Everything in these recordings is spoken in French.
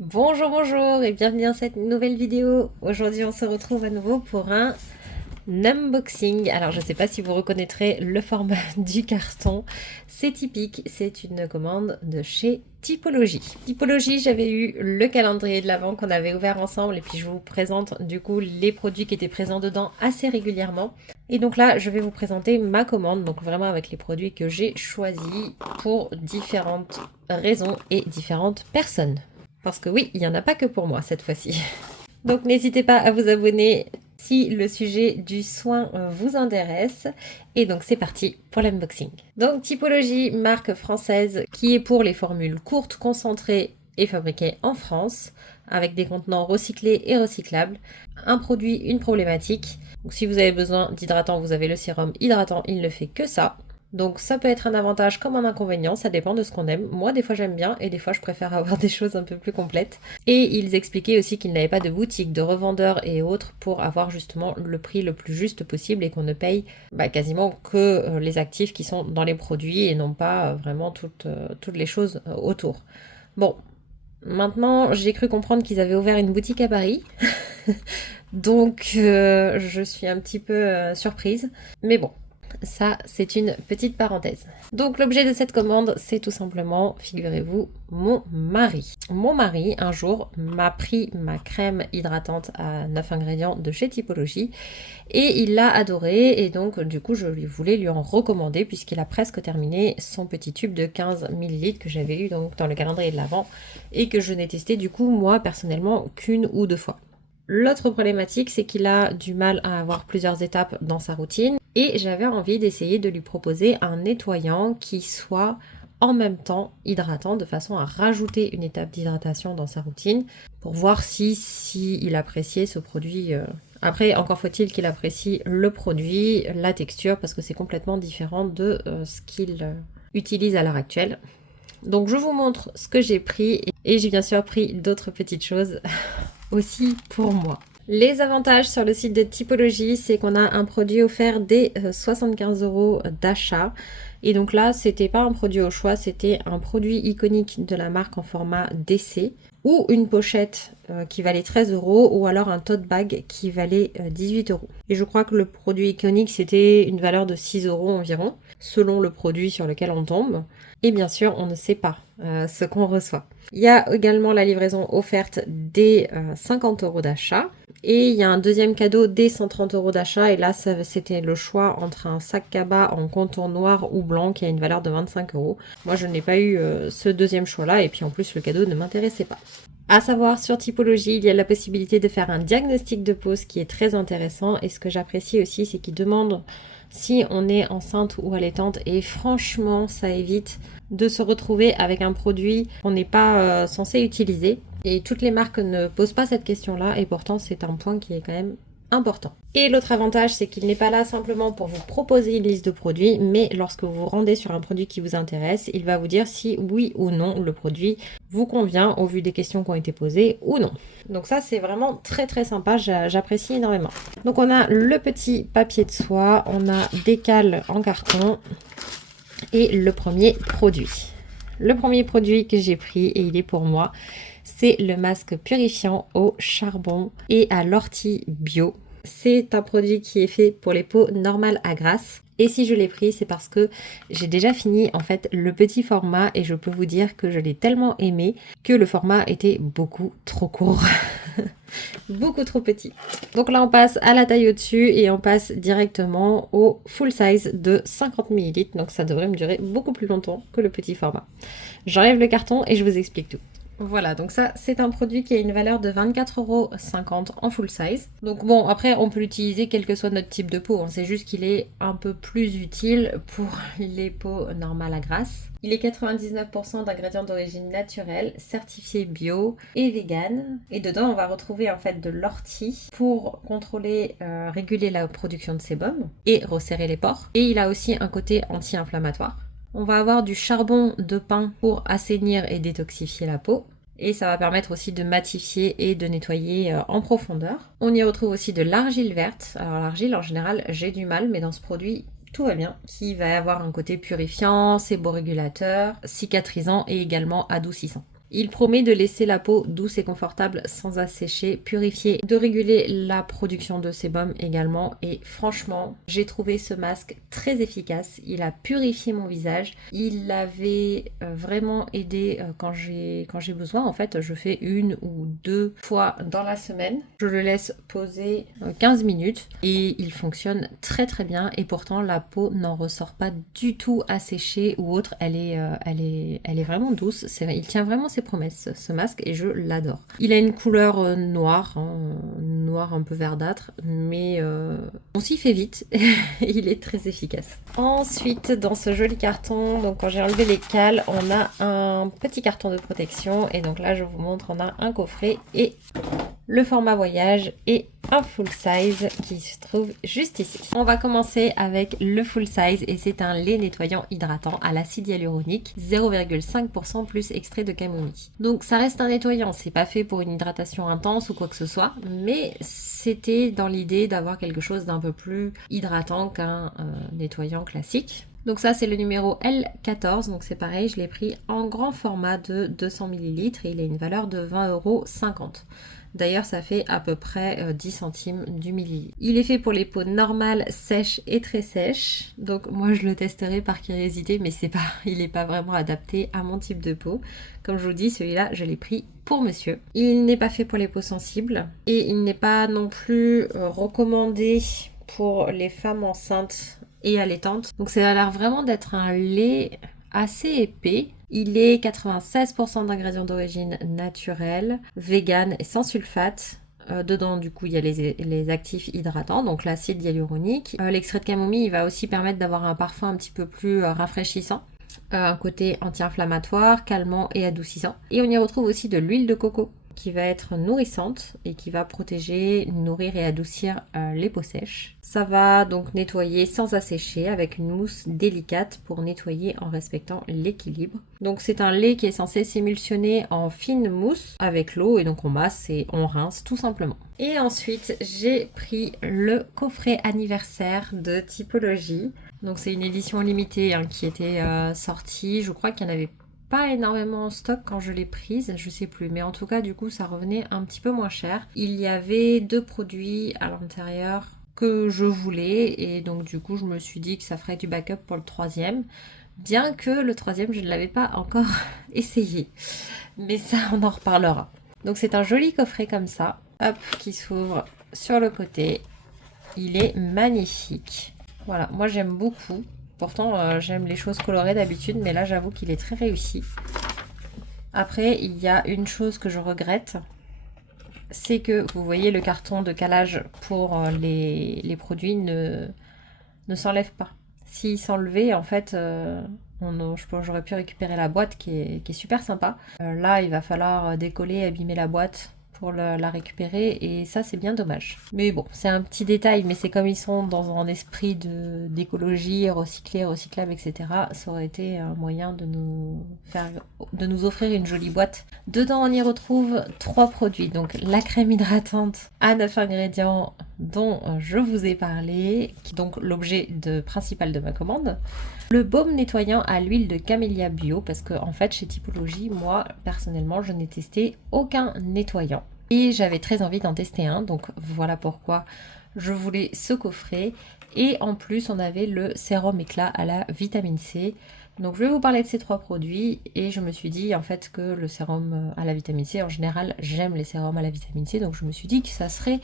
Bonjour, bonjour et bienvenue dans cette nouvelle vidéo. Aujourd'hui, on se retrouve à nouveau pour un unboxing. Alors, je ne sais pas si vous reconnaîtrez le format du carton. C'est typique, c'est une commande de chez Typologie. Typologie, j'avais eu le calendrier de l'Avent qu'on avait ouvert ensemble et puis je vous présente du coup les produits qui étaient présents dedans assez régulièrement. Et donc là, je vais vous présenter ma commande, donc vraiment avec les produits que j'ai choisis pour différentes raisons et différentes personnes. Parce que oui, il n'y en a pas que pour moi cette fois-ci. Donc n'hésitez pas à vous abonner si le sujet du soin vous intéresse. Et donc c'est parti pour l'unboxing. Donc Typologie, marque française qui est pour les formules courtes, concentrées et fabriquées en France, avec des contenants recyclés et recyclables. Un produit, une problématique. Donc si vous avez besoin d'hydratant, vous avez le sérum hydratant, il ne fait que ça. Donc ça peut être un avantage comme un inconvénient, ça dépend de ce qu'on aime. Moi des fois j'aime bien et des fois je préfère avoir des choses un peu plus complètes. Et ils expliquaient aussi qu'ils n'avaient pas de boutique, de revendeurs et autres pour avoir justement le prix le plus juste possible et qu'on ne paye quasiment que les actifs qui sont dans les produits et non pas vraiment toutes les choses autour. Bon, maintenant j'ai cru comprendre qu'ils avaient ouvert une boutique à Paris. Donc je suis un petit peu surprise. Mais bon, ça, c'est une petite parenthèse. Donc l'objet de cette commande, c'est tout simplement, figurez-vous, mon mari. Mon mari, un jour, m'a pris ma crème hydratante à 9 ingrédients de chez Typologie et il l'a adorée et donc du coup je voulais lui en recommander puisqu'il a presque terminé son petit tube de 15 ml que j'avais eu donc dans le calendrier de l'Avent et que je n'ai testé du coup moi personnellement qu'une ou deux fois. L'autre problématique, c'est qu'il a du mal à avoir plusieurs étapes dans sa routine et j'avais envie d'essayer de lui proposer un nettoyant qui soit en même temps hydratant de façon à rajouter une étape d'hydratation dans sa routine pour voir si il appréciait ce produit. Après, encore faut-il qu'il apprécie le produit, la texture, parce que c'est complètement différent de ce qu'il utilise à l'heure actuelle. Donc je vous montre ce que j'ai pris et j'ai bien sûr pris d'autres petites choses aussi pour moi. Les avantages sur le site de Typologie, c'est qu'on a un produit offert dès 75 € d'achat. Et donc là, c'était pas un produit au choix, c'était un produit iconique de la marque en format DC ou une pochette qui valait 13 € ou alors un tote bag qui valait 18 €. Et je crois que le produit iconique, c'était une valeur de 6 € environ, selon le produit sur lequel on tombe. Et bien sûr, on ne sait pas ce qu'on reçoit. Il y a également la livraison offerte dès 50 € d'achat. Et il y a un deuxième cadeau dès 130 € d'achat. Et là, c'était le choix entre un sac cabas en contour noir ou blanc qui a une valeur de 25 €. Moi, je n'ai pas eu ce deuxième choix-là. Et puis en plus, le cadeau ne m'intéressait pas. À savoir, sur Typologie, il y a la possibilité de faire un diagnostic de peau, ce qui est très intéressant. Et ce que j'apprécie aussi, c'est qu'ils demandent si on est enceinte ou allaitante. Et franchement, ça évite de se retrouver avec un produit qu'on n'est pas censé utiliser. Et toutes les marques ne posent pas cette question-là. Et pourtant, c'est un point qui est quand même important. Et l'autre avantage, c'est qu'il n'est pas là simplement pour vous proposer une liste de produits, mais lorsque vous vous rendez sur un produit qui vous intéresse, il va vous dire si oui ou non le produit vous convient au vu des questions qui ont été posées ou non. Donc ça, c'est vraiment très très sympa, j'apprécie énormément. Donc on a le petit papier de soie, on a des cales en carton et le premier produit. Le premier produit que j'ai pris, et il est pour moi, c'est le masque purifiant au charbon et à l'ortie bio. C'est un produit qui est fait pour les peaux normales à grasse. Et si je l'ai pris, c'est parce que j'ai déjà fini en fait le petit format et je peux vous dire que je l'ai tellement aimé que le format était beaucoup trop court. Beaucoup trop petit. Donc là on passe à la taille au-dessus et on passe directement au full size de 50 ml. Donc ça devrait me durer beaucoup plus longtemps que le petit format. J'enlève le carton et je vous explique tout. Voilà, donc ça c'est un produit qui a une valeur de 24,50 € en full size. Donc bon, après on peut l'utiliser quel que soit notre type de peau, c'est juste qu'il est un peu plus utile pour les peaux normales à grasse. Il est 99% d'ingrédients d'origine naturelle, certifié bio et vegan. Et dedans on va retrouver en fait de l'ortie pour contrôler, réguler la production de sébum et resserrer les pores. Et il a aussi un côté anti-inflammatoire. On va avoir du charbon de pin pour assainir et détoxifier la peau. Et ça va permettre aussi de matifier et de nettoyer en profondeur. On y retrouve aussi de l'argile verte. Alors l'argile en général j'ai du mal, mais dans ce produit tout va bien. Qui va avoir un côté purifiant, séborégulateur, cicatrisant et également adoucissant. Il promet de laisser la peau douce et confortable sans assécher, purifier, de réguler la production de sébum également. Et franchement, j'ai trouvé ce masque très efficace. Il a purifié mon visage. Il avait vraiment aidé quand j'ai besoin. En fait, je fais 1 ou 2 fois dans la semaine. Je le laisse poser 15 minutes et il fonctionne très très bien. Et pourtant, la peau n'en ressort pas du tout asséchée ou autre. Elle est vraiment douce. Il tient vraiment ses promesses, ce masque, et je l'adore. Il a une couleur noire, noir un peu verdâtre, mais on s'y fait vite. Il est très efficace. Ensuite, dans ce joli carton, donc quand j'ai enlevé les cales, on a un petit carton de protection, et donc là je vous montre, on a un coffret et le format voyage et un full size qui se trouve juste ici. On va commencer avec le full size et c'est un lait nettoyant hydratant à l'acide hyaluronique 0,5% plus extrait de camomille. Donc ça reste un nettoyant, c'est pas fait pour une hydratation intense ou quoi que ce soit, mais c'était dans l'idée d'avoir quelque chose d'un peu plus hydratant qu'un nettoyant classique. Donc ça c'est le numéro L14, donc c'est pareil, je l'ai pris en grand format de 200 ml et il a une valeur de 20,50 €. D'ailleurs, ça fait à peu près 10 centimes du millilitre. Il est fait pour les peaux normales, sèches et très sèches. Donc moi, je le testerai par curiosité, mais il n'est pas vraiment adapté à mon type de peau. Comme je vous dis, celui-là, je l'ai pris pour monsieur. Il n'est pas fait pour les peaux sensibles et il n'est pas non plus recommandé pour les femmes enceintes et allaitantes. Donc ça a l'air vraiment d'être un lait assez épais. Il est 96% d'ingrédients d'origine naturelle, vegan et sans sulfate. Dedans, du coup, il y a les actifs hydratants, donc l'acide hyaluronique. L'extrait de camomille, il va aussi permettre d'avoir un parfum un petit peu plus rafraîchissant. Un côté anti-inflammatoire, calmant et adoucissant. Et on y retrouve aussi de l'huile de coco qui va être nourrissante et qui va protéger, nourrir et adoucir les peaux sèches. Ça va donc nettoyer sans assécher avec une mousse délicate pour nettoyer en respectant l'équilibre. Donc c'est un lait qui est censé s'émulsionner en fine mousse avec l'eau et donc on masse et on rince tout simplement. Et ensuite j'ai pris le coffret anniversaire de Typologie. Donc c'est une édition limitée qui était sortie, je crois qu'il y en avait pas énormément en stock quand je l'ai prise, je sais plus, mais en tout cas du coup ça revenait un petit peu moins cher. Il y avait 2 produits à l'intérieur que je voulais et donc du coup je me suis dit que ça ferait du backup pour le 3e, bien que le 3e je ne l'avais pas encore essayé, mais ça on en reparlera. Donc c'est un joli coffret comme ça, hop, qui s'ouvre sur le côté, il est magnifique. Voilà, moi j'aime beaucoup. Pourtant, j'aime les choses colorées d'habitude, mais là, j'avoue qu'il est très réussi. Après, il y a une chose que je regrette, c'est que, vous voyez, le carton de calage pour les produits ne s'enlève pas. S'il s'enlevait, en fait, j'aurais pu récupérer la boîte qui est super sympa. Là, il va falloir décoller, abîmer la boîte pour la récupérer et ça c'est bien dommage. Mais bon, c'est un petit détail, mais c'est comme ils sont dans un esprit d'écologie, recyclé, recyclable, etc. Ça aurait été un moyen de nous offrir une jolie boîte. Dedans on y retrouve 3 produits, donc la crème hydratante à 9 ingrédients dont je vous ai parlé, qui est donc l'objet principal de ma commande. Le baume nettoyant à l'huile de camélia bio, parce que en fait chez Typologie, moi personnellement je n'ai testé aucun nettoyant et j'avais très envie d'en tester un, donc voilà pourquoi je voulais ce coffret. Et en plus on avait le sérum éclat à la vitamine C. Donc je vais vous parler de ces 3 produits et je me suis dit en fait que le sérum à la vitamine C, en général j'aime les sérums à la vitamine C, donc je me suis dit que ça serait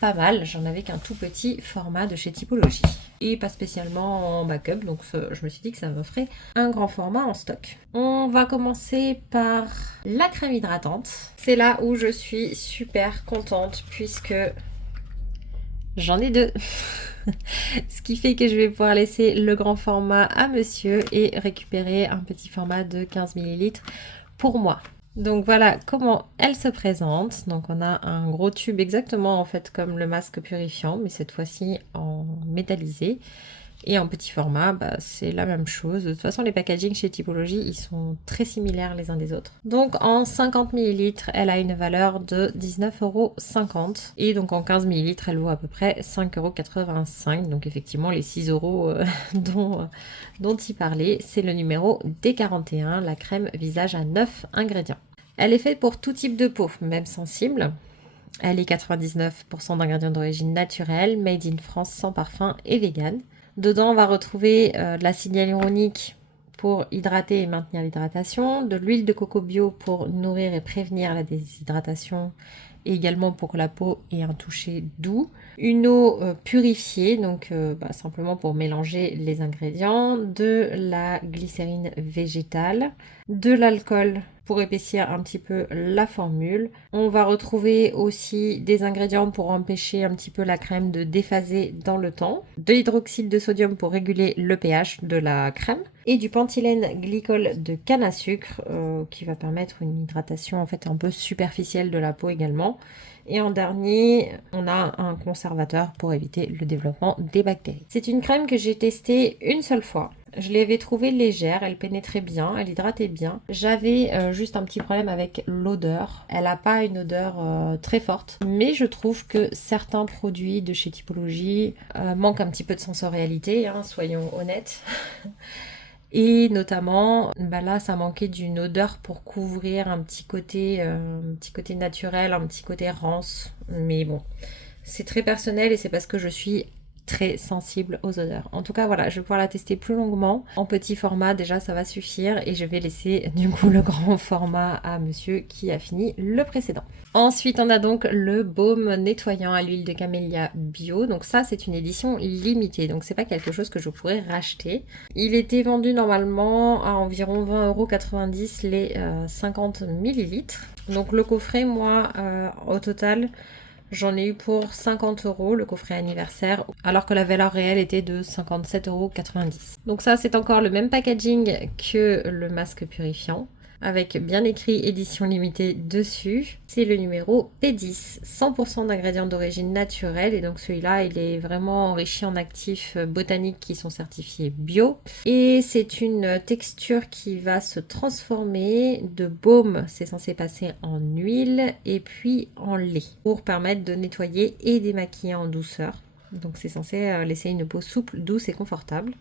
pas mal. J'en avais qu'un tout petit format de chez Typologie et pas spécialement en backup, donc je me suis dit que ça me ferait un grand format en stock. On va commencer par la crème hydratante. C'est là où je suis super contente puisque j'en ai 2. Ce qui fait que je vais pouvoir laisser le grand format à monsieur et récupérer un petit format de 15 ml pour moi. Donc voilà comment elle se présente. Donc on a un gros tube exactement en fait comme le masque purifiant, mais cette fois-ci en métallisé. Et en petit format, c'est la même chose. De toute façon, les packagings chez Typologie, ils sont très similaires les uns des autres. Donc en 50 ml, elle a une valeur de 19,50 €. Et donc en 15 ml, elle vaut à peu près 5,85 €. Donc effectivement, les 6 € dont il parlait, c'est le numéro D41, la crème visage à 9 ingrédients. Elle est faite pour tout type de peau, même sensible. Elle est 99% d'ingrédients d'origine naturelle, made in France, sans parfum et vegan. Dedans, on va retrouver de l'acide hyaluronique pour hydrater et maintenir l'hydratation, de l'huile de coco bio pour nourrir et prévenir la déshydratation et également pour que la peau ait un toucher doux, une eau purifiée, donc simplement pour mélanger les ingrédients, de la glycérine végétale, de l'alcool pour épaissir un petit peu la formule. On va retrouver aussi des ingrédients pour empêcher un petit peu la crème de déphaser dans le temps, de l'hydroxyde de sodium pour réguler le pH de la crème et du pentylène glycol de canne à sucre qui va permettre une hydratation en fait un peu superficielle de la peau également. Et en dernier, on a un conservateur pour éviter le développement des bactéries. C'est une crème que j'ai testée une seule fois. Je l'avais trouvée légère, elle pénétrait bien, elle hydratait bien. J'avais juste un petit problème avec l'odeur. Elle n'a pas une odeur très forte, mais je trouve que certains produits de chez Typologie manquent un petit peu de sensorialité, hein, soyons honnêtes. Et notamment, là, ça manquait d'une odeur pour couvrir un petit côté naturel, un petit côté rance. Mais bon, c'est très personnel et c'est parce que je suis très sensible aux odeurs. En tout cas, voilà, je vais pouvoir la tester plus longuement. En petit format, déjà, ça va suffire. Et je vais laisser, du coup, le grand format à monsieur qui a fini le précédent. Ensuite, on a donc le baume nettoyant à l'huile de camélia bio. Donc ça, c'est une édition limitée. Donc c'est pas quelque chose que je pourrais racheter. Il était vendu normalement à environ 20,90 € les 50 ml. Donc le coffret, moi, au total, j'en ai eu pour 50 € le coffret anniversaire, alors que la valeur réelle était de 57,90 €. Donc ça, c'est encore le même packaging que le masque purifiant, avec bien écrit édition limitée dessus. C'est le numéro P10, 100% d'ingrédients d'origine naturelle, et donc celui-là, il est vraiment enrichi en actifs botaniques qui sont certifiés bio. Et c'est une texture qui va se transformer de baume, c'est censé passer en huile et puis en lait, pour permettre de nettoyer et démaquiller en douceur. Donc c'est censé laisser une peau souple, douce et confortable.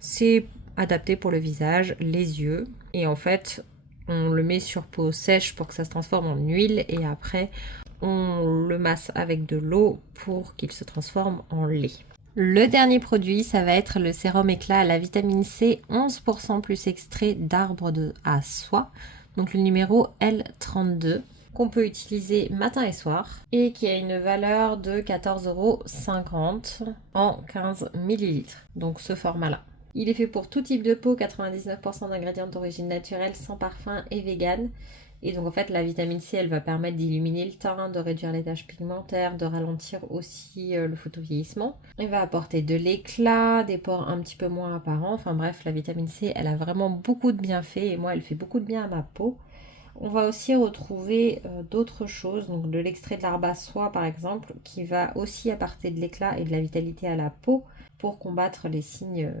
C'est adapté pour le visage, les yeux, et en fait, on le met sur peau sèche pour que ça se transforme en huile et après on le masse avec de l'eau pour qu'il se transforme en lait. Le dernier produit, ça va être le sérum éclat à la vitamine C, 11% plus extrait d'arbre à soie, donc le numéro L32, qu'on peut utiliser matin et soir et qui a une valeur de 14,50 € en 15 ml, donc ce format-là. Il est fait pour tout type de peau, 99% d'ingrédients d'origine naturelle, sans parfum et vegan. Et donc en fait la vitamine C, elle va permettre d'illuminer le teint, de réduire les taches pigmentaires, de ralentir aussi le photovieillissement. Elle va apporter de l'éclat, des pores un petit peu moins apparents. Enfin bref, la vitamine C, elle a vraiment beaucoup de bienfaits et moi elle fait beaucoup de bien à ma peau. On va aussi retrouver d'autres choses, donc de l'extrait de l'arbre à soie par exemple, qui va aussi apporter de l'éclat et de la vitalité à la peau pour combattre les signes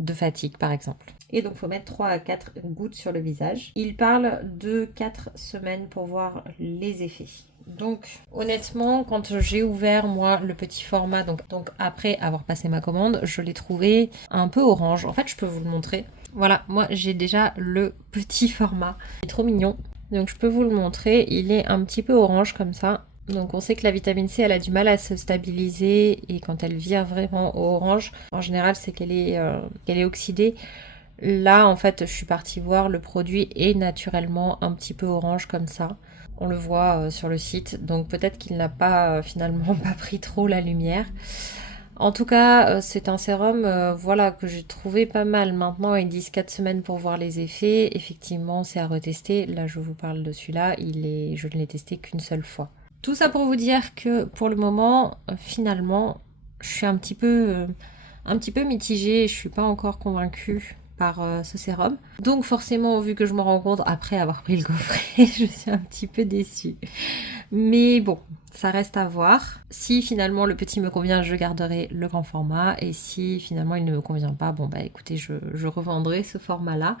de fatigue par exemple. Et donc il faut mettre 3 à 4 gouttes sur le visage. Il parle de 4 semaines pour voir les effets. Donc honnêtement, quand j'ai ouvert moi le petit format, donc après avoir passé ma commande, je l'ai trouvé un peu orange. En fait, je peux vous le montrer. Voilà, moi j'ai déjà le petit format. Il est trop mignon. Donc je peux vous le montrer. Il est un petit peu orange comme ça. Donc on sait que la vitamine C, elle a du mal à se stabiliser et quand elle vire vraiment au orange, en général c'est qu'elle est oxydée. Là en fait je suis partie voir, le produit est naturellement un petit peu orange comme ça. On le voit sur le site, donc peut-être qu'il n'a pas finalement pas pris trop la lumière. En tout cas, c'est un sérum que j'ai trouvé pas mal. Maintenant, ils disent 4 semaines pour voir les effets. Effectivement, c'est à retester. Là, je vous parle de celui-là. Je ne l'ai testé qu'une seule fois. Tout ça pour vous dire que pour le moment, finalement, je suis un petit peu mitigée. Je suis pas encore convaincue par ce sérum. Donc forcément, vu que je me rends compte après avoir pris le coffret, je suis un petit peu déçue. Mais bon, ça reste à voir. Si finalement le petit me convient, je garderai le grand format. Et si finalement il ne me convient pas, bon bah écoutez, je revendrai ce format-là.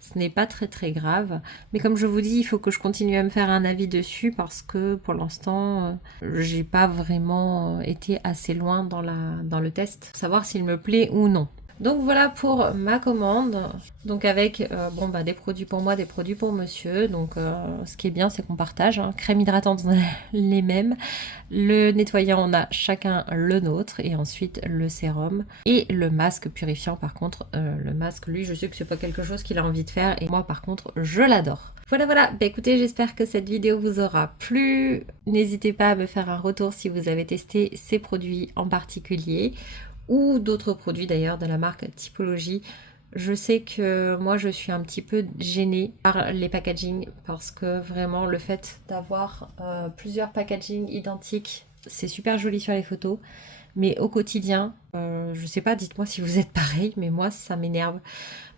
Ce n'est pas très très grave. Mais comme je vous dis, il faut que je continue à me faire un avis dessus parce que pour l'instant, j'ai pas vraiment été assez loin dans le test. Pour savoir s'il me plaît ou non. Donc voilà pour ma commande. Donc avec des produits pour moi, des produits pour monsieur. Donc ce qui est bien, c'est qu'on partage. Hein. Crème hydratante, on a les mêmes. Le nettoyant, on a chacun le nôtre. Et ensuite le sérum. Et le masque purifiant, par contre, le masque, lui, je sais que c'est pas quelque chose qu'il a envie de faire. Et moi, par contre, je l'adore. Voilà. Bah écoutez, j'espère que cette vidéo vous aura plu. N'hésitez pas à me faire un retour si vous avez testé ces produits en particulier ou d'autres produits d'ailleurs de la marque Typologie. Je sais que moi je suis un petit peu gênée par les packaging parce que vraiment le fait d'avoir plusieurs packaging identiques, c'est super joli sur les photos, mais au quotidien, je sais pas, dites-moi si vous êtes pareil, mais moi ça m'énerve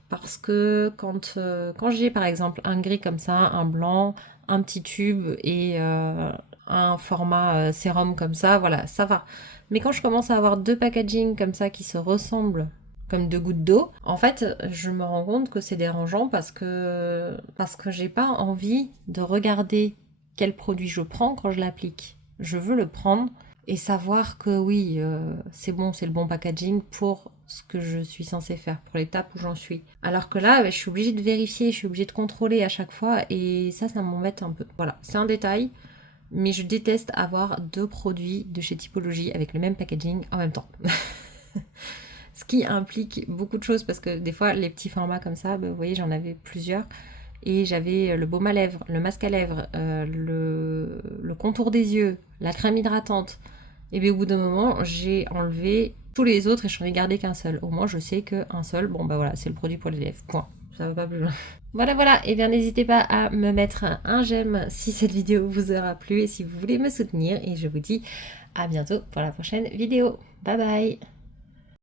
parce que quand j'ai par exemple un gris comme ça, un blanc, un petit tube et un format sérum comme ça, voilà, ça va. Mais quand je commence à avoir deux packaging comme ça qui se ressemblent comme deux gouttes d'eau, en fait, je me rends compte que c'est dérangeant parce que j'ai pas envie de regarder quel produit je prends quand je l'applique. Je veux le prendre et savoir que oui, c'est bon, c'est le bon packaging pour ce que je suis censée faire, pour l'étape où j'en suis. Alors que là, je suis obligée de vérifier, je suis obligée de contrôler à chaque fois et ça m'embête un peu. Voilà, c'est un détail, mais je déteste avoir deux produits de chez Typologie avec le même packaging en même temps. Ce qui implique beaucoup de choses parce que des fois, les petits formats comme ça, vous voyez, j'en avais plusieurs. Et j'avais le baume à lèvres, le masque à lèvres, le contour des yeux, la crème hydratante. Et bien au bout d'un moment, j'ai enlevé tous les autres et je n'en ai gardé qu'un seul. Au moins, je sais qu'un seul, voilà, c'est le produit pour les lèvres. Point. Ça va pas plus loin. Voilà. Et bien n'hésitez pas à me mettre un j'aime si cette vidéo vous aura plu et si vous voulez me soutenir. Et je vous dis à bientôt pour la prochaine vidéo. Bye bye.